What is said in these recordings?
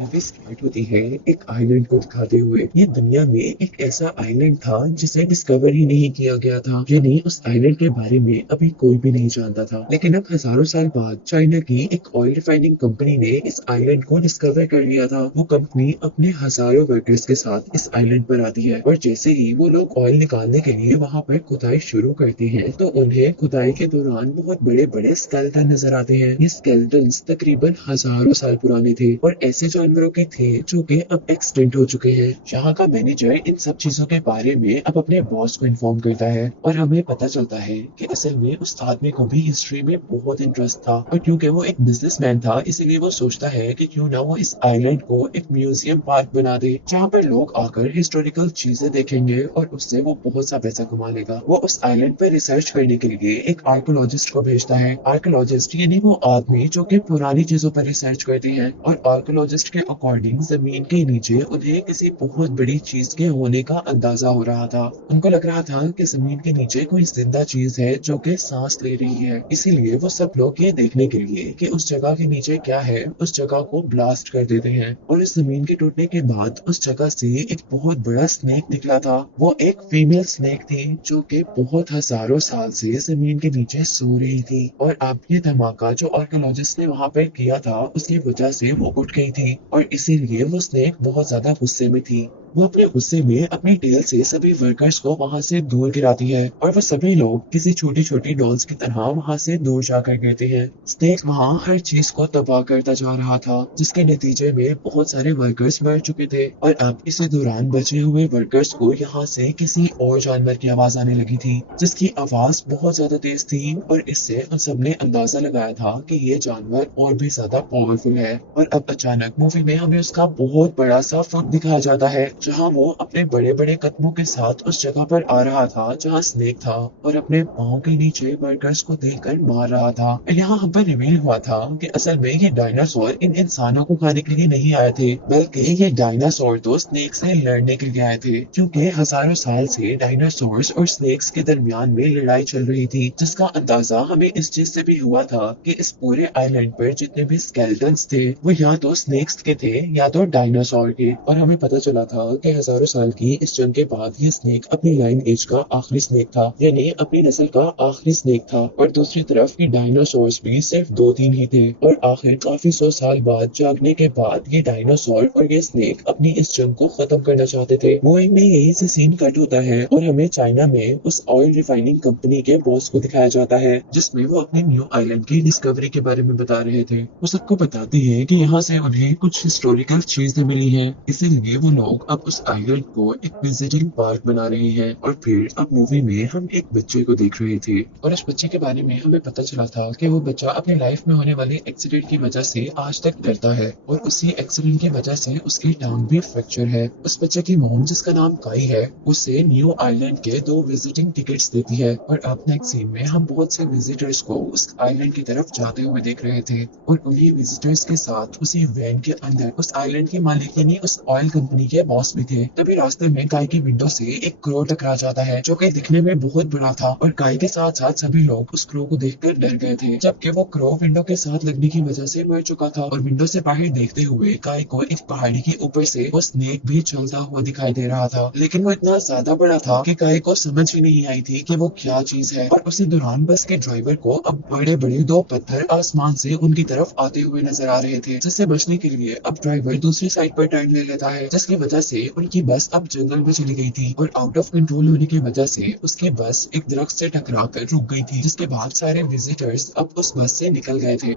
Movie start होती है एक आइलैंड को दिखाते हुए। ये दुनिया में एक ऐसा आइलैंड था जिसे डिस्कवर ही नहीं किया गया था, यानी उस आइलैंड के बारे में अभी कोई भी नहीं जानता था। लेकिन अब हजारों साल बाद चाइना की एक ऑयल रिफाइनिंग कंपनी ने इस आइलैंड को डिस्कवर कर लिया था। वो कंपनी अपने हजारों वर्कर्स के साथ इस आइलैंड पर आती है और जैसे ही वो लोग ऑयल निकालने के लिए वहां पर खुदाई शुरू करते हैं तो उन्हें खुदाई के दौरान बहुत बड़े बड़े स्केलेटन नजर आते हैं। ये स्केलेटन तकरीबन हजारों साल पुराने थे और ऐसे जानवरों के थे जो कि अब एक्सटिंक्ट हो चुके हैं। यहाँ का मैनेजर इन सब चीजों के बारे में अब अपने बॉस को इन्फॉर्म करता है और हमें पता चलता है कि असल में उस आदमी को भी हिस्ट्री में बहुत इंटरेस्ट था और क्योंकि वो एक बिजनेसमैन था इसीलिए वो सोचता है कि क्यों ना वो इस आइलैंड को एक म्यूजियम पार्क बना दे जहाँ पर लोग आकर हिस्टोरिकल चीजें देखेंगे और उससे वो बहुत सा पैसा कमा लेगा। वो उस आइलैंड पर रिसर्च करने के लिए एक आर्कोलॉजिस्ट को भेजता है। आर्कोलॉजिस्ट यानी वो आदमी जो कि पुरानी चीजों पर रिसर्च करते हैं और आर्कोलॉजिस्ट के अकॉर्डिंग जमीन के नीचे उन्हें किसी बहुत बड़ी चीज के होने का अंदाजा हो रहा था। उनको लग रहा था कि जमीन के नीचे कोई जिंदा चीज है जो कि सांस ले रही है। इसीलिए वो सब लोग ये देखने के लिए कि उस जगह के नीचे क्या है उस जगह को ब्लास्ट कर देते हैं और इस जमीन के टूटने के बाद उस जगह से एक बहुत बड़ा स्नेक निकला था। वो एक फीमेल स्नेक थी जो कि बहुत हजारों साल से जमीन के नीचे सो रही थी और अब ये धमाका जो आर्कियोलॉजिस्ट ने वहां पर किया था उसकी वजह से वो उठ गई थी और इसीलिए वो स्नेक बहुत ज्यादा गुस्से में थी। वो अपने गुस्से में अपनी टेल से सभी वर्कर्स को वहां से दूर गिराती है और वो सभी लोग किसी छोटी छोटी डॉल्स की तरह वहां से दूर जाकर गिरते हैं। स्नेक वहां हर चीज को तबाह करता जा रहा था जिसके नतीजे में बहुत सारे वर्कर्स मर चुके थे और अब इसी दौरान बचे हुए वर्कर्स को यहाँ से किसी और जानवर की आवाज आने लगी थी जिसकी आवाज बहुत ज्यादा तेज थी और इससे उन सबने अंदाजा लगाया था कि ये जानवर और भी ज्यादा पावरफुल है। और अब अचानक मूवी में हमें उसका बहुत बड़ा सा फर्क दिखाया जाता है जहाँ वो अपने बड़े बड़े कदमों के साथ उस जगह पर आ रहा था जहाँ स्नेक था और अपने पाँव के नीचे वर्कर्स को देखकर मार रहा था। यहाँ हम पर रिवील हुआ था कि असल में ये डायनासोर इन इंसानों को खाने के लिए नहीं आए थे बल्कि ये डायनासोर तो स्नेक से लड़ने के लिए आए थे क्योंकि हजारों साल से डायनासोर्स और स्नेक्स के दरमियान में लड़ाई चल रही थी जिसका अंदाजा हमें इस चीज से भी हुआ था कि इस पूरे आइलैंड पर जितने भी स्केलेटन्स थे वो या तो स्नेक्स के थे या तो डायनासोर के। और हमें पता चला था कि हजारों साल की इस जंग के बाद ये स्नेक अपनी लाइन एज का आखिरी स्नेक था, यानी अपनी नस्ल का आखिरी स्नेक था और दूसरी तरफ की डायनासोर्स भी सिर्फ दो तीन ही थे। और आखिर काफी सौ साल बाद जागने के बाद ये डायनासोर और ये स्नेक अपनी इस जंग को खत्म करना चाहते थे। मूवी में यही से सीन कट होता है और हमें चाइना में उस ऑयल रिफाइनिंग कंपनी के बॉस को दिखाया जाता है जिसमें वो अपनी न्यू आइलैंड की डिस्कवरी के बारे में बता रहे थे। वो सबको बताती है कि यहाँ से उन्हें कुछ हिस्टोरिकल चीजें मिली है इसीलिए वो लोग अब उस आइलैंड को एक विजिटिंग पार्क बना रहे हैं। और फिर अब मूवी में हम एक बच्चे को देख रहे थे और उस बच्चे के बारे में हमें पता चला था कि वो बच्चा अपनी लाइफ में होने वाले एक्सीडेंट की वजह से आज तक डरता है और उसी एक्सीडेंट की वजह से उसकी टांग भी फ्रैक्चर है। उस बच्चे की मॉम जिसका नाम काई है उसे न्यू आइलैंड के दो विजिटिंग टिकट्स देती है और अब नेक्स्ट सीन में हम बहुत से विजिटर्स को उस आइलैंड की तरफ जाते हुए देख रहे थे और उन्हीं विजिटर्स के साथ उसी वैन के अंदर उस आइलैंड के मालिक यानी उस ऑयल कंपनी के बॉस भी थे। तभी रास्ते में गाय की विंडो से एक क्रो टकरा जाता है जो कि दिखने में बहुत बड़ा था और गाय के साथ साथ सभी लोग उस क्रो को देखकर डर गए थे जबकि वो क्रो विंडो के साथ लगने की वजह से मर चुका था। और विंडो से बाहर देखते हुए गाय को एक पहाड़ी के ऊपर से वो स्नेक भी चलता हुआ दिखाई दे रहा था लेकिन वो इतना ज्यादा बड़ा था कि गाय को समझ ही नहीं आई थी कि वो क्या चीज है। और उसी दौरान बस के ड्राइवर को अब बड़े बड़े दो पत्थर आसमान से उनकी तरफ आते हुए नजर आ रहे थे जिससे बचने के लिए अब ड्राइवर दूसरी साइड पर टर्न ले लेता है जिसकी वजह से उनकी बस अब जंगल में चली गई थी और आउट ऑफ कंट्रोल होने की वजह से उसकी बस एक दरख्त से टकरा कर रुक गई थी जिसके बाद सारे विजिटर्स अब उस बस से निकल गए थे।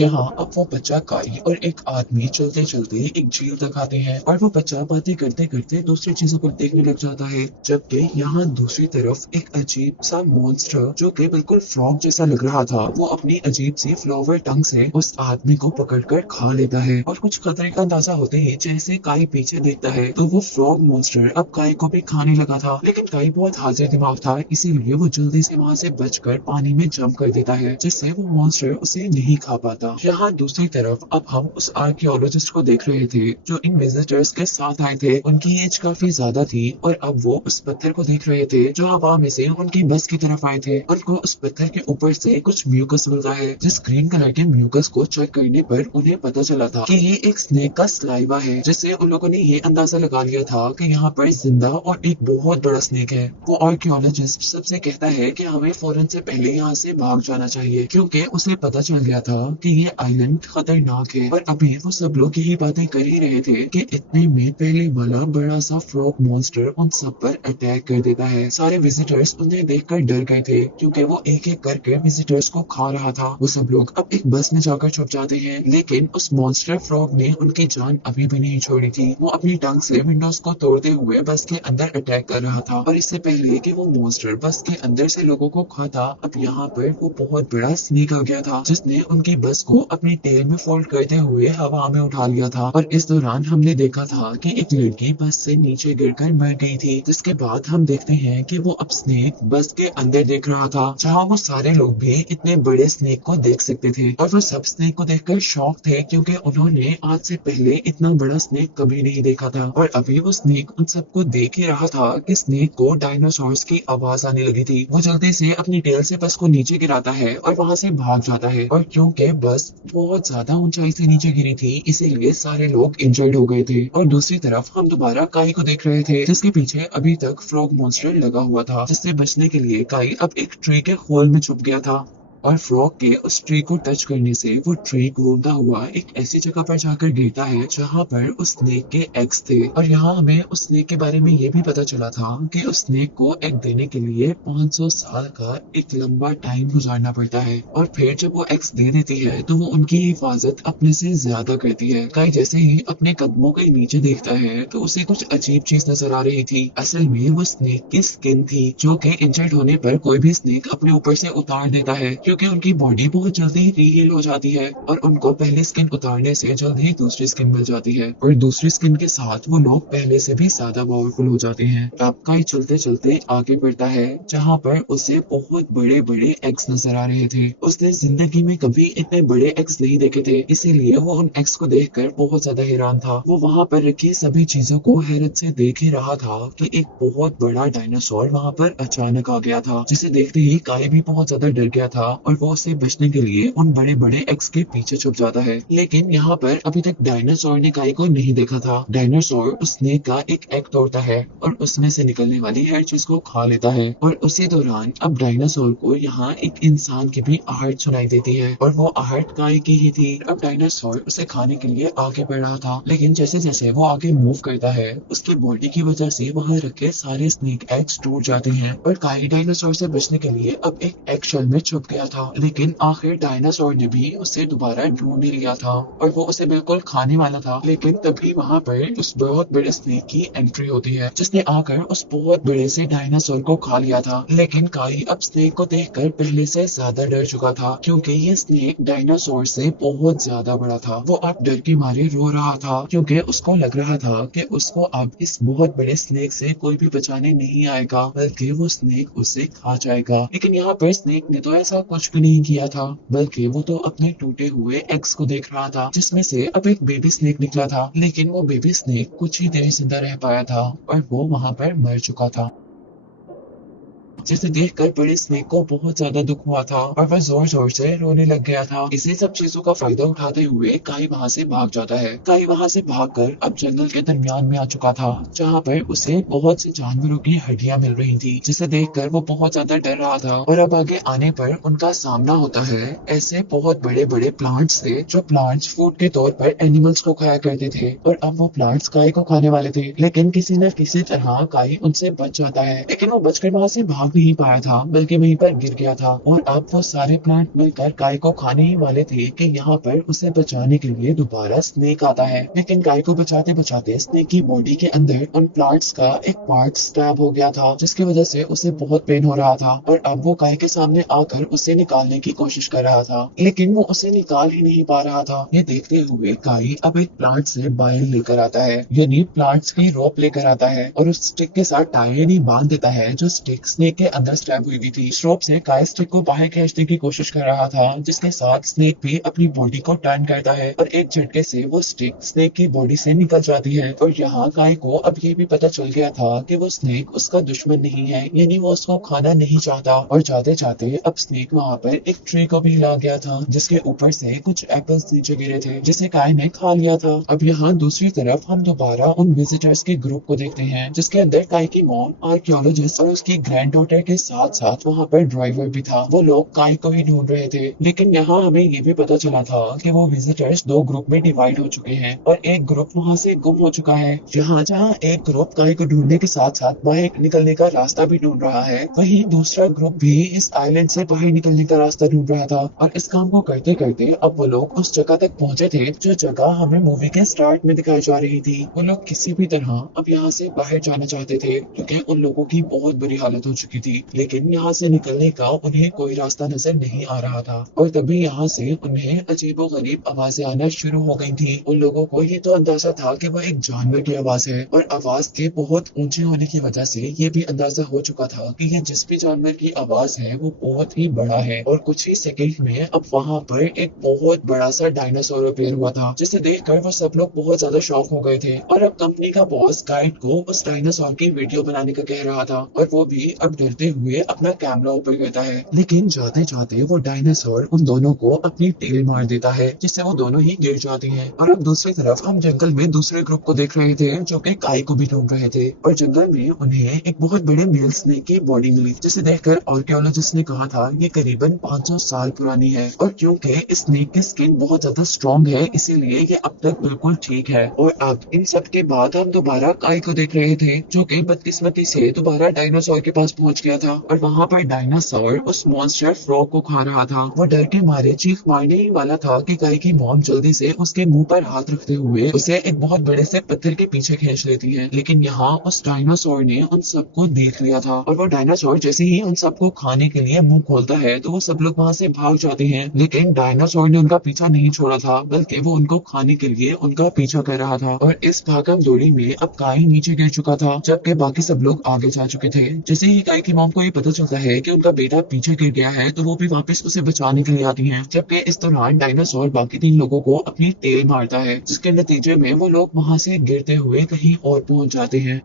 यहाँ अब वो बच्चा काई और एक आदमी चलते चलते एक झील तक आते हैं और वो बच्चा बातें करते करते दूसरी चीजों को देखने लग जाता है जबकि यहाँ दूसरी तरफ एक अजीब सा मॉन्स्टर जो कि बिल्कुल फ्रॉग जैसा लग रहा था वो अपनी अजीब सी फ्लावर टंग से उस आदमी को पकड़कर खा लेता है। और कुछ खतरे का अंदाजा होते ही जैसे काई पीछे देखता है तो वो फ्रॉग मॉन्स्टर अब काई को भी खाने लगा था लेकिन काई बहुत हाजिर दिमाग था इसीलिए वो जल्दी से वहां से बचकर पानी में जंप कर देता है जिससे वो मॉन्स्टर उसे नहीं खा पाता। था। यहाँ दूसरी तरफ अब हम उस आर्कियोलॉजिस्ट को देख रहे थे जो इन विजिटर्स के साथ आए थे। उनकी एज काफी ज्यादा थी और अब वो उस पत्थर को देख रहे थे जो हवा में से उनकी बस की तरफ आए थे। उनको उस पत्थर के ऊपर से कुछ म्यूकस मिलता है, जिस ग्रीन कलर के म्यूकस को चेक करने पर उन्हें पता चला था कि ये एक स्नेक का सलाइवा है, जिससे उन लोगों ने ये अंदाजा लगा लिया था कि यहाँ पर जिंदा और एक बहुत बड़ा स्नेक है। वो आर्कियोलॉजिस्ट सबसे कहता है कि हमें फौरन से पहले यहाँ से भाग जाना चाहिए, क्योंकि उसे पता चल गया था कि ये आइलैंड खतरनाक है। और अभी वो सब लोग यही बातें कर ही रहे थे कि इतने में पहले वाला बड़ा सा फ्रॉग मॉन्स्टर उन सब पर अटैक कर देता है। सारे विजिटर्स उन्हें देखकर डर गए थे, क्योंकि वो एक एक करके विजिटर्स को खा रहा था। वो सब लोग अब एक बस में जाकर छुप जाते हैं, लेकिन उस मॉन्स्टर फ्रॉग ने उनकी जान अभी भी नहीं छोड़ी थी। वो अपनी टंग से विंडोज को तोड़ते हुए बस के अंदर अटैक कर रहा था। और इससे पहले कि वो मॉन्स्टर बस के अंदर से लोगों को खाता, अब यहाँ पर वो बहुत बड़ा स्नेक आ गया था, जिसने उनकी बस को अपनी टेल में फोल्ड करते हुए हवा में उठा लिया था। और इस दौरान हमने देखा था कि एक लड़की बस से नीचे गिरकर मर गई थी। जिसके बाद हम देखते हैं कि वो अब स्नेक बस के अंदर देख रहा था, जहाँ वो सारे लोग भी इतने बड़े स्नेक को देख सकते थे। और वो सब स्नेक को देखकर शॉक थे, क्योंकि उन्होंने आज से पहले इतना बड़ा स्नेक कभी नहीं देखा था। और अभी वो स्नेक उन सबको देख ही रहा था कि स्नेक को डायनासोर्स की आवाज आने लगी थी। वो जल्दी से अपनी टेल से बस को नीचे गिराता है और वहां से भाग जाता है। और क्योंकि बस बहुत ज्यादा ऊंचाई से नीचे गिरी थी, इसीलिए सारे लोग इंजर्ड हो गए थे। और दूसरी तरफ हम दोबारा काई को देख रहे थे, जिसके पीछे अभी तक फ्रॉग मॉन्स्टर लगा हुआ था, जिससे बचने के लिए काई अब एक ट्री के होल में छुप गया था। और फ्रॉग के उस ट्री को टच करने से वो ट्री घूमता हुआ एक ऐसी जगह पर जाकर गिरता है जहाँ पर उस स्नेक के एग्स थे। और यहाँ हमें उस स्नेक के बारे में ये भी पता चला था कि उस स्नेक को एग देने के लिए 500 साल का एक लंबा टाइम गुजारना पड़ता है। और फिर जब वो एग्स दे देती है तो वो उनकी हिफाजत अपने से ज्यादा करती है। काई जैसे ही अपने कदमों के नीचे देखता है तो उसे कुछ अजीब चीज नजर आ रही थी। असल में वो स्नेक की स्किन थी, जो कि इंजर्ड होने पर कोई भी स्नेक अपने ऊपर से उतार देता है, क्योंकि उनकी बॉडी बहुत जल्दी रीहील हो जाती है और उनको पहली स्किन उतारने से जल्द ही दूसरी स्किन मिल जाती है। और दूसरी स्किन के साथ वो लोग पहले से भी ज्यादा पावरफुल हो जाते हैं। अब काई चलते चलते आगे बढ़ता है, जहाँ पर उसे बहुत बड़े बड़े एग्स नजर आ रहे थे। उसने जिंदगी में कभी इतने बड़े एग्स नहीं देखे थे, इसीलिए वो उन एग्स को देखकर बहुत ज्यादा हैरान था। वो वहाँ पर रखी सभी चीजों को हैरत से देख ही रहा था कि एक बहुत बड़ा डायनासोर वहाँ पर अचानक आ गया था, जिसे देखते ही काई भी बहुत ज्यादा डर गया था और वो उससे बचने के लिए उन बड़े बड़े एग्स के पीछे छुप जाता है। लेकिन यहाँ पर अभी तक डायनासोर ने काई को नहीं देखा था। डायनासोर उस स्नेक का एक एग तोड़ता है और उसमें से निकलने वाली हर चीज को खा लेता है। और उसी दौरान अब डायनासोर को यहाँ एक इंसान की भी आहट सुनाई देती है और वो आहट काई की ही थी। अब डायनासोर उसे खाने के लिए आगे बढ़ रहा था, लेकिन जैसे जैसे वो आगे मूव करता है उसकी बॉडी की वजह से वहाँ रखे सारे स्नेक एग्स टूट जाते हैं और काई डायनासोर से बचने के लिए अब एक एग शेल में छुप गया था। लेकिन आखिर डायनासोर ने भी उसे दोबारा ढूंढ लिया था और वो उसे बिल्कुल खाने वाला था। लेकिन तभी वहाँ पर उस बहुत बड़े स्नेक की एंट्री होती है, जिसने आकर उस बहुत बड़े से डायनासोर को खा लिया था। लेकिन काई अब स्नेक को देखकर पहले से ज्यादा डर चुका था, क्योंकि ये स्नेक डायनासोर से बहुत ज्यादा बड़ा था। वो अब डर के मारे रो रहा था, क्योंकि उसको लग रहा था कि उसको अब इस बहुत बड़े स्नेक से कोई भी बचाने नहीं आएगा, बल्कि वो स्नेक उसे खा जाएगा। लेकिन यहाँ पर स्नेक ने तो ऐसा कुछ भी नहीं किया था, बल्कि वो तो अपने टूटे हुए एग्स को देख रहा था, जिसमें से अब एक बेबी स्नेक निकला था। लेकिन वो बेबी स्नेक कुछ ही देर जिंदा रह पाया था और वो वहां पर मर चुका था, जिसे देखकर बड़े स्नेक को बहुत ज्यादा दुख हुआ था और वह जोर जोर से रोने लग गया था। इसी सब चीजों का फायदा उठाते हुए काई वहां से भाग जाता है। काई वहां से भागकर अब जंगल के दरमियान में आ चुका था, जहाँ पर उसे बहुत से जानवरों की हड्डियां मिल रही थी, जिसे देखकर वो बहुत ज्यादा डर रहा था। और अब आगे आने पर उनका सामना होता है ऐसे बहुत बड़े बड़े प्लांट्स से, जो प्लांट्स फूड के तौर पर एनिमल्स को खाया करते थे। और अब वो प्लांट्स काई को खाने वाले थे, लेकिन किसी न किसी तरह काई उनसे बच जाता है। लेकिन वो बचकर वहां से भाग नहीं पाया था, बल्कि वहीं पर गिर गया था। और अब वो सारे प्लांट मिलकर काई को खाने ही वाले थे कि यहाँ पर उसे बचाने के लिए दोबारा स्नेक आता है। लेकिन काई को बचाते बचाते स्नेक की बॉडी के अंदर उन प्लांट्स का एक पार्ट स्टैब हो गया था, जिसकी वजह से उसे बहुत पेन हो रहा था। और अब वो काई के सामने आकर उसे निकालने की कोशिश कर रहा था, लेकिन वो उसे निकाल ही नहीं पा रहा था। ये देखते हुए काई अब एक प्लांट से बाइल लेकर आता है, यानी प्लांट्स की रोप लेकर आता है और उस स्टिक के साथ टायर ही बांध देता है, जो स्टिक स्नेक के अंदर स्टैब हुई थी। स्ट्रोप से काई स्टिक को बाहर खींचने की कोशिश कर रहा था, जिसके साथ स्नेक भी अपनी बॉडी को टर्न करता है और एक झटके से वो स्टिक स्नेक की बॉडी से निकल जाती है। और यहाँ काई को अब ये भी पता चल गया था कि वो स्नेक उसका दुश्मन नहीं है, यानी वो उसको खाना नहीं चाहता। और जाते जाते अब स्नेक वहाँ पर एक ट्री को भी हिला गया था, जिसके ऊपर से कुछ एप्पल्स नीचे गिरे थे, जिसे काई ने खा लिया था। अब यहाँ दूसरी तरफ हम दोबारा उन विजिटर्स के ग्रुप को देखते हैं, जिसके अंदर काई की मॉम, आर्कियोलॉजिस्ट और उसकी ग्रैंड डॉटर के साथ साथ वहाँ पर ड्राइवर भी था। वो लोग काई को ही ढूंढ रहे थे, लेकिन यहाँ हमें ये भी पता चला था कि वो विजिटर्स दो ग्रुप में डिवाइड हो चुके हैं और एक ग्रुप वहाँ से गुम हो चुका है। जहाँ जहाँ एक ग्रुप काई को ढूंढने के साथ साथ बाहर निकलने का रास्ता भी ढूंढ रहा है, वहीं दूसरा ग्रुप भी इस आइलैंड से बाहर निकलने का रास्ता ढूंढ रहा था। और इस काम को करते करते अब वो लोग उस जगह तक पहुंचे थे जो जगह हमें मूवी के स्टार्ट में दिखाई जा रही थी। वो लोग किसी भी तरह अब यहाँ से बाहर जाना चाहते थे, क्योंकि उन लोगों की बहुत बुरी हालत हो चुकी थी, लेकिन यहाँ से निकलने का उन्हें कोई रास्ता नजर नहीं आ रहा था। और तभी यहाँ से उन्हें अजीबोगरीब आवाजें आना शुरू हो गई थी। उन लोगों को ये तो अंदाजा था कि वो एक जानवर की आवाज है, और आवाज के बहुत ऊंचे होने की वजह से ये भी अंदाजा हो चुका था कि ये जिस भी जानवर की आवाज है वो बहुत ही बड़ा है। और कुछ ही सेकंड में अब वहाँ पर एक बहुत बड़ा सा डायनासोर अपीयर हुआ था, जिसे देखकर वो सब लोग बहुत ज्यादा शॉक हो गए थे। और अब कंपनी का बॉस गाइड को उस डायनासोर की वीडियो बनाने का कह रहा था, और वो भी अब डरते हुए अपना कैमरा ऊपर करता है। लेकिन जाते जाते वो डायनासोर उन दोनों को अपनी टेल मार देता है, जिससे वो दोनों ही गिर जाते हैं। और अब दूसरी तरफ हम जंगल में दूसरे ग्रुप को देख रहे थे, जो कि काई को भी ढूंढ रहे थे। और जंगल में उन्हें एक बहुत बड़े मेल स्नेक की बॉडी मिली, जिसे देखकर आर्कियोलॉजिस्ट ने कहा था ये करीबन 500 साल पुरानी है। और क्योंकि इस स्नेक की स्किन बहुत ज्यादा स्ट्रॉन्ग है, इसीलिए ये अब तक बिल्कुल ठीक है। और अब इन सब के बाद हम दोबारा काई को देख रहे थे, जो कि बदकिस्मती से दोबारा डायनासोर के पास पहुंच गया था। और वहाँ पर डायनासोर उस मॉन्स्टर फ्रॉग को खा रहा था। वो डर के मारे चीख मारने ही वाला था कि काई की मॉम जल्दी से उसके मुंह पर हाथ रखते हुए उसे एक बहुत बड़े से पत्थर के पीछे खींच लेती है। लेकिन यहाँ उस डायनासोर ने उन सबको देख लिया था, और वो डायनासोर जैसे ही उन सबको खाने के लिए मुंह खोलता है तो वो सब लोग वहाँ से भाग जाते हैं। लेकिन डायनासोर ने उनका पीछा नहीं छोड़ा था, बल्कि वो उनको खाने के लिए उनका पीछा कर रहा था। और इस भागम दौड़ी में अब काई नीचे गिर चुका था, जबकि बाकी सब लोग आगे जा चुके थे। जैसे ही काई की मॉम को ये पता चलता है कि उनका बेटा पीछे गिर गया है, तो वो भी वापस उसे बचाने के लिए आती है। जबकि इस दौरान डायनासोर बाकी 3 लोगों को अपनी टेल मारता है, जिसके नतीजे में वो लोग वहाँ से गिरते हुए कहीं और पहुंच जाते हैं।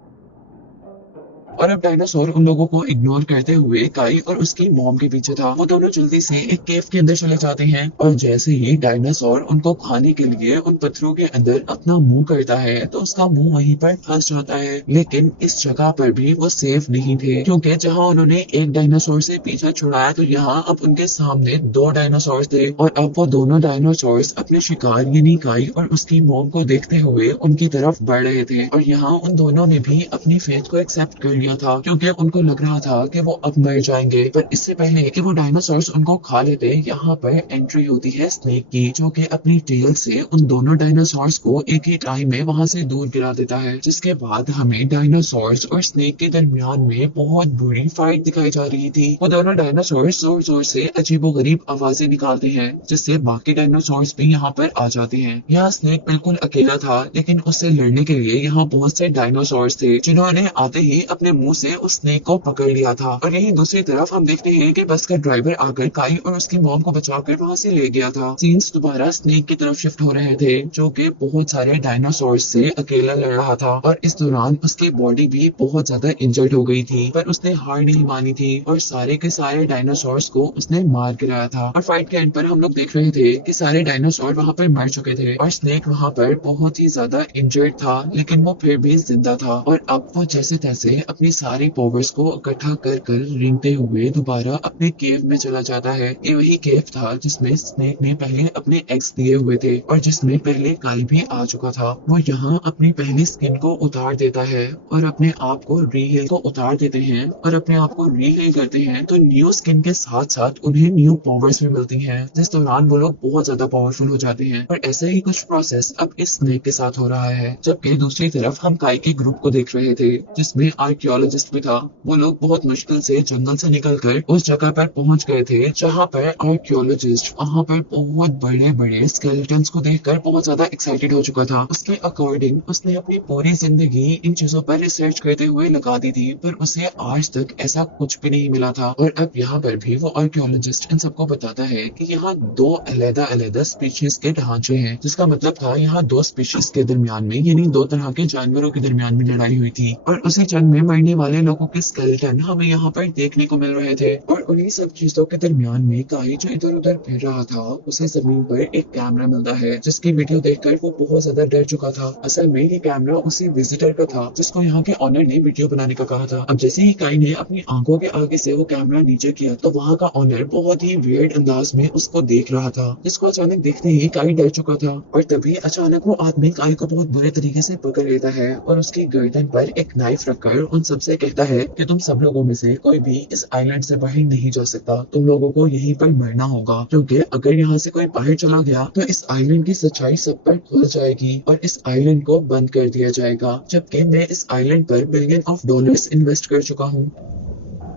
और अब डायनासोर उन लोगों को इग्नोर करते हुए काई और उसकी मॉम के पीछे था। वो दोनों जल्दी से एक केव के अंदर चले जाते हैं, और जैसे ही डायनासोर उनको खाने के लिए उन पत्थरों के अंदर अपना मुंह करता है, तो उसका मुंह वहीं पर फंस जाता है। लेकिन इस जगह पर भी वो सेफ नहीं थे, क्योंकि जहाँ उन्होंने एक डायनासोर से पीछा छुड़ाया, तो यहाँ अब उनके सामने 2 डायनासोर थे। और अब वो दोनों डायनासोर अपने शिकार यानी काई और उसकी मॉम को देखते हुए उनकी तरफ बढ़ रहे थे। और यहाँ उन दोनों ने भी अपनी फेट को एक्सेप्ट कर लिया था, क्योंकि उनको लग रहा था कि वो अब मर जाएंगे। पर इससे पहले कि वो डायनासोर्स उनको खा लेते, यहाँ पर एंट्री होती है स्नेक की, जो कि अपनी टेल से उन दोनों डायनासोर्स को एक ही टाइम में वहां से दूर गिरा देता है। जिसके बाद हमें डायनासोर्स और स्नेक के दरमियान में बहुत बुरी फाइट दिखाई जा रही थी। वो दोनों डायनासोर्स जोर जोर से अजीबोगरीब आवाजें निकालते हैं, जिससे बाकी डायनासोर्स भी यहाँ पर आ जाते हैं। यहाँ स्नेक बिल्कुल अकेला था, लेकिन उससे लड़ने के लिए यहाँ बहुत से डायनासोर्स थे, जिन्होंने आते ही अपने मुंह से उस स्नेक को पकड़ लिया था। और यही दूसरी तरफ हम देखते हैं कि बस का ड्राइवर आकर काई और उसकी मॉम को बचाकर वहां से ले गया था। सीन्स दोबारा स्नेक की तरफ शिफ्ट हो रहे थे, जो कि बहुत सारे डायनासोर से अकेला लड़ रहा था। और इस दौरान उसकी बॉडी भी बहुत ज्यादा इंजर्ड हो गई थी, पर उसने हार नहीं मानी थी और सारे के सारे डायनासोर को उसने मार गिराया था। और फाइट के एंड पर हम लोग देख रहे थे कि सारे डायनासोर वहाँ पर मर चुके थे, और स्नेक वहाँ पर बहुत ही ज्यादा इंजर्ड था, लेकिन वो फिर भी जिंदा था। और अब वो जैसे तैसे अपनी सारी पावर्स को इकट्ठा कर कर रेंगते हुए दोबारा अपने केव में चला जाता है। ये वही केव था जिसमें स्नेक ने पहले अपने एग्स दिए हुए थे, और जिसमें पहले काई भी आ चुका था। वो यहाँ अपनी पहली स्किन को उतार देता है और अपने आप को रीहील को उतार देते हैं और अपने आप को रीहील करते हैं, तो न्यू स्किन के साथ साथ उन्हें न्यू पावर्स भी मिलती हैं, जिस दौरान वो लोग बहुत ज्यादा पावरफुल हो जाते हैं। और ऐसे ही कुछ प्रोसेस अब इस स्नेक के साथ हो रहा है। जबकि दूसरी तरफ हम काई के ग्रुप को देख रहे थे, जिसमें आर्कियोलॉजिस्ट आर्कियोलॉजिस्ट भी था, वो लोग बहुत मुश्किल से जंगल से निकलकर उस जगह पर पहुंच गए थे जहां पर आर्कियोलॉजिस्ट वहां पर बहुत बड़े बड़े स्केलेटन्स को देखकर बहुत ज्यादा एक्साइटेड हो चुका था। उसके अकॉर्डिंग उसने अपनी पूरी जिंदगी इन चीजों पर रिसर्च करते हुए लगा दी थी, पर उसे आज तक ऐसा कुछ भी नहीं मिला था। और अब यहाँ पर भी वो आर्कियोलॉजिस्ट इन सबको बताता है कि यहाँ दो अलग-अलग स्पीशीज के ढांचे हैं, जिसका मतलब था यहाँ दो स्पीशीज के दरमियान में यानी दो तरह के जानवरों के दरमियान में लड़ाई हुई थी, और उसी जंग में मरने वाले लोगों के स्केलेटन हमें यहाँ पर देखने को मिल रहे थे। और उन्हीं सब चीजों के दरमियान में काई जो इधर उधर फिर रहा था, उसे जमीन पर एक कैमरा मिलता है, जिसकी वीडियो देखकर वो बहुत ज्यादा डर चुका था। असल में ये कैमरा उसी विजिटर का था जिसको यहाँ के ऑनर ने वीडियो बनाने का कहा था। अब जैसे ही काई ने अपनी आंखों के आगे से वो कैमरा नीचे किया तो वहाँ का ऑनर बहुत ही वियर्ड अंदाज में उसको देख रहा था, जिसको अचानक देखते ही काई डर चुका था। और तभी अचानक वो आदमी काई को बहुत बुरे तरीके से पकड़ लेता है और उसकी गर्दन पर एक नाइफ रखकर उन सबसे कहता है कि तुम सब लोगों में से कोई भी इस आइलैंड से बाहर नहीं जा सकता, तुम लोगों को यहीं पर मरना होगा, क्योंकि अगर यहाँ से कोई बाहर चला गया तो इस आइलैंड की सच्चाई सब पर खुल जाएगी और इस आइलैंड को बंद कर दिया जाएगा, जबकि मैं इस आइलैंड पर बिलियन ऑफ डॉलर्स इन्वेस्ट कर चुका हूँ।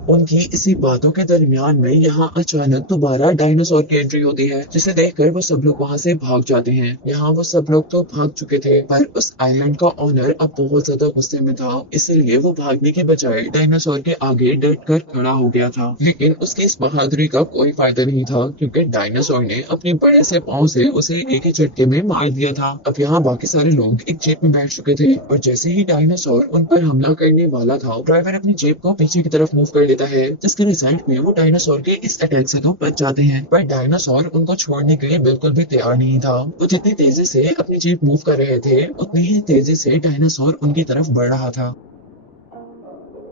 उनकी इसी बातों के दरमियान में यहाँ अचानक दोबारा डायनासोर की एंट्री होती है, जिसे देखकर वो सब लोग वहाँ से भाग जाते हैं। यहाँ वो सब लोग तो भाग चुके थे, पर उस आइलैंड का ओनर अब बहुत ज्यादा गुस्से में था, इसलिए वो भागने के बजाय डायनासोर के आगे डट कर खड़ा हो गया था। लेकिन उसकी इस बहादुरी का कोई फायदा नहीं था, क्योंकि डायनासोर ने अपने बड़े से पाँव से उसे एक ही झटके में मार दिया था। अब यहाँ बाकी सारे लोग एक जीप में बैठ चुके थे, और जैसे ही डायनासोर उन पर हमला करने वाला था, ड्राइवर अपनी जीप को पीछे की तरफ मूव कर लेता है, जिसके रिजल्ट में वो डायनासोर के इस अटैक से तो बच जाते हैं। पर डायनासोर उनको छोड़ने के लिए बिल्कुल भी तैयार नहीं था। वो जितनी तेजी से अपनी जीप मूव कर रहे थे, उतनी ही तेजी से डायनासोर उनकी तरफ बढ़ रहा था।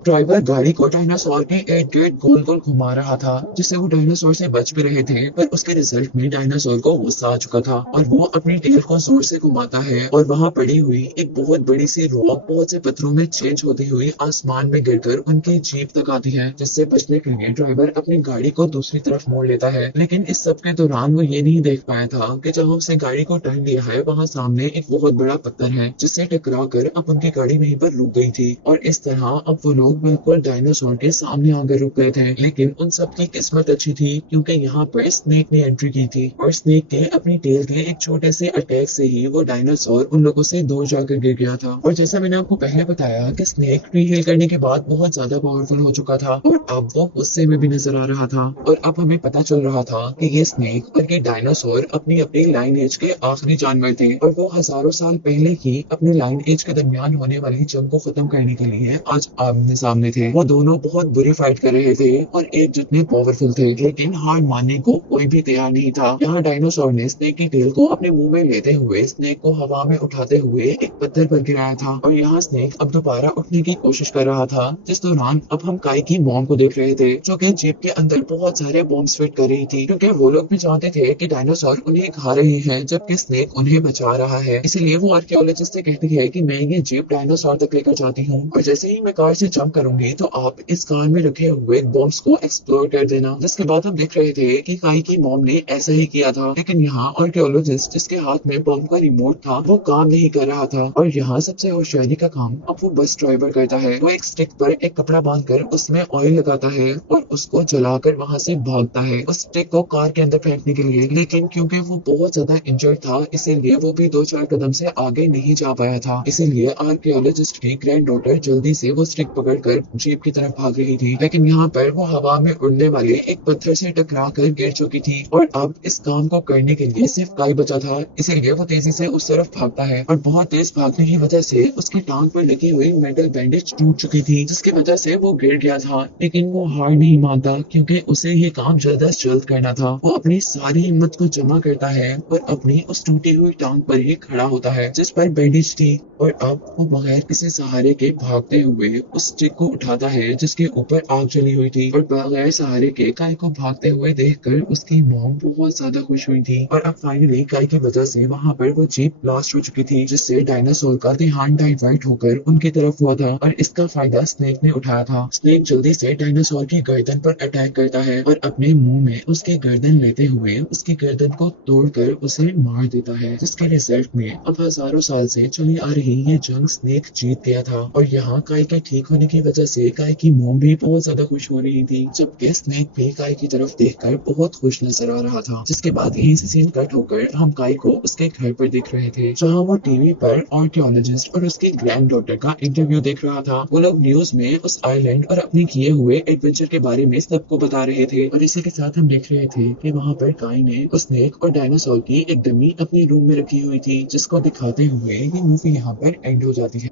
ड्राइवर गाड़ी को डायनासोर के इर्द गिर्द गोल गोल घुमा रहा था, जिससे वो डायनासोर से बच भी रहे थे, पर उसके रिजल्ट में डायनासोर को गुस्सा आ चुका था और वो अपनी टेल को जोर से घुमाता है और वहां पड़ी हुई एक बहुत बड़ी सी रॉक बहुत से पत्थरों में चेंज होती हुई आसमान में गिरकर उनकी जीप तक आती है, जिससे बचने के लिए ड्राइवर अपनी गाड़ी को दूसरी तरफ मोड़ लेता है। लेकिन इस सब के दौरान वो ये नहीं देख पाया था कि जहाँ उसने गाड़ी को टर्न लिया है वहाँ सामने एक बहुत बड़ा पत्थर है, जिससे टकरा कर अब उनकी गाड़ी वहीं पर रुक गई थी। और इस तरह अब वो लोग बिल्कुल डायनासोर के सामने आकर रुक गए थे। लेकिन उन सब की किस्मत अच्छी थी, क्योंकि यहाँ पर स्नेक ने एंट्री की थी, और स्नेक के अपनी टेल के एक छोटे से अटैक से ही वो डायनासोर उन लोगों से दूर जाकर गिर गया था। और जैसा मैंने आपको पहले बताया कि स्नेक ट्री हिल करने के बाद बहुत ज्यादा पावरफुल हो चुका था, और अब वो गुस्से में भी नजर आ रहा था। और अब हमें पता चल रहा था कि ये स्नेक और ये डायनासोर अपनी अपनी लाइन एज के आखिरी जानवर थे, और वो हजारों साल पहले ही अपनी लाइन एज के दरमियान होने वाली जंग को खत्म करने के लिए आज आमने सामने थे। वो दोनों बहुत बुरी फाइट कर रहे थे और एक जितने पावरफुल थे, लेकिन हार मानने को कोई भी तैयार नहीं था। यहाँ डायनासोर ने स्नेक की टेल को अपने मुंह में लेते हुए स्नेक को हवा में उठाते हुए एक पत्थर पर गिराया था, और यहाँ स्नेक अब दोबारा उठने की कोशिश कर रहा था। जिस दौरान अब हम काई की मॉम को देख रहे थे, जो कि जीप के अंदर बहुत सारे बॉम्ब फिट कर रही थी, क्योंकि वो लोग भी जानते थे कि डायनासोर उन्हें खा रहे हैं जबकि स्नेक उन्हें बचा रहा है। इसलिए वो आर्कियोलॉजिस्ट से कहती है कि मैं ये जीप डायनासोर तक लेकर जाती हूँ, और जैसे ही मैं कार से जंप करूंगी तो आप इस कार में रखे हुए बॉम्ब्स को एक्सप्लोर कर देना। जिसके बाद हम देख रहे थे कि काई की मॉम ने ऐसा ही किया था, लेकिन यहाँ आर्कियोलॉजिस्ट जिसके हाथ में बॉम्ब का रिमोट था वो काम नहीं कर रहा था, और यहाँ सबसे होशियारी का काम अब वो बस ड्राइवर करता है। वो एक स्टिक पर एक कपड़ा बांधकर उसमें ऑयल लगाता है और उसको जलाकर वहां से भागता है उस स्टिक को कार के अंदर फेंकने के लिए। लेकिन क्योंकि वो बहुत ज्यादा इंजर्ड था, इसीलिए वो भी 2-4 कदम से आगे नहीं जा पाया था। इसीलिए आर्कियोलॉजिस्ट की ग्रैंड डॉटर जल्दी से वो स्टिक पकड़कर जीप की तरफ भाग रही थी, लेकिन यहाँ पर वो हवा में उड़ने वाले एक पत्थर से टकरा कर गिर चुकी थी, और अब इस काम को करने के लिए सिर्फ काई बचा था। इसीलिए वो तेजी से उस तरफ भागता है, और बहुत तेज भागने की वजह से उसकी टांग पर लगी हुई मेटल बैंडेज टूट चुकी थी, जिसकी वजह से वो गिर गया था। लेकिन वो हार नहीं मानता, क्योंकि उसे ये काम जल्द अज जल्द करना था। वो अपनी सारी हिम्मत को जमा करता है और अपनी उस टूटी हुई टांग पर ही खड़ा होता है जिस पर बैंडेज थी, और अब वो बगैर किसी सहारे के भागते हुए उस स्टिक को उठाता है जिसके ऊपर आग जली हुई थी, और बगैर सहारे के काई को भागते हुए देखकर उसकी मॉम बहुत ज्यादा खुश हुई थी। और अब फाइनली काई की वजह से वहां पर वो जीप ब्लास्ट हो चुकी थी, जिससे डायनासोर का ध्यान डाइवर्ट होकर उनकी तरफ हुआ था, और इसका फायदा स्नेक ने उठाया था। स्नेक जल्दी से डायनासोर की गर्दन पर अटैक करता है और अपने मुंह में उसकी गर्दन लेते हुए उसकी गर्दन को तोड़कर उसे मार देता है, जिसके रिजल्ट में अब हजारों साल से चली आ रही ये जंग स्नेक जीत गया था। और यहाँ काई के ठीक होने की जिसकी वजह से काई की मॉम भी बहुत ज्यादा खुश हो रही थी, जबकि स्नेक भी काई की तरफ देखकर बहुत खुश नजर आ रहा था। जिसके बाद यहीं से सीन कट होकर हम काई को उसके घर पर देख रहे थे, जहाँ वो टीवी पर आर्कियोलॉजिस्ट और उसकी ग्रैंड डॉटर का इंटरव्यू देख रहा था। वो लोग न्यूज में उस आइलैंड और अपने किए हुए एडवेंचर के बारे में सबको बता रहे थे, और इसी के साथ हम देख रहे थे कि वहाँ पर काई ने उस स्नेक और डायनासोर की एक डमी अपने रूम में रखी हुई थी, जिसको दिखाते हुए ये मूवी यहाँ पर एंड हो जाती है।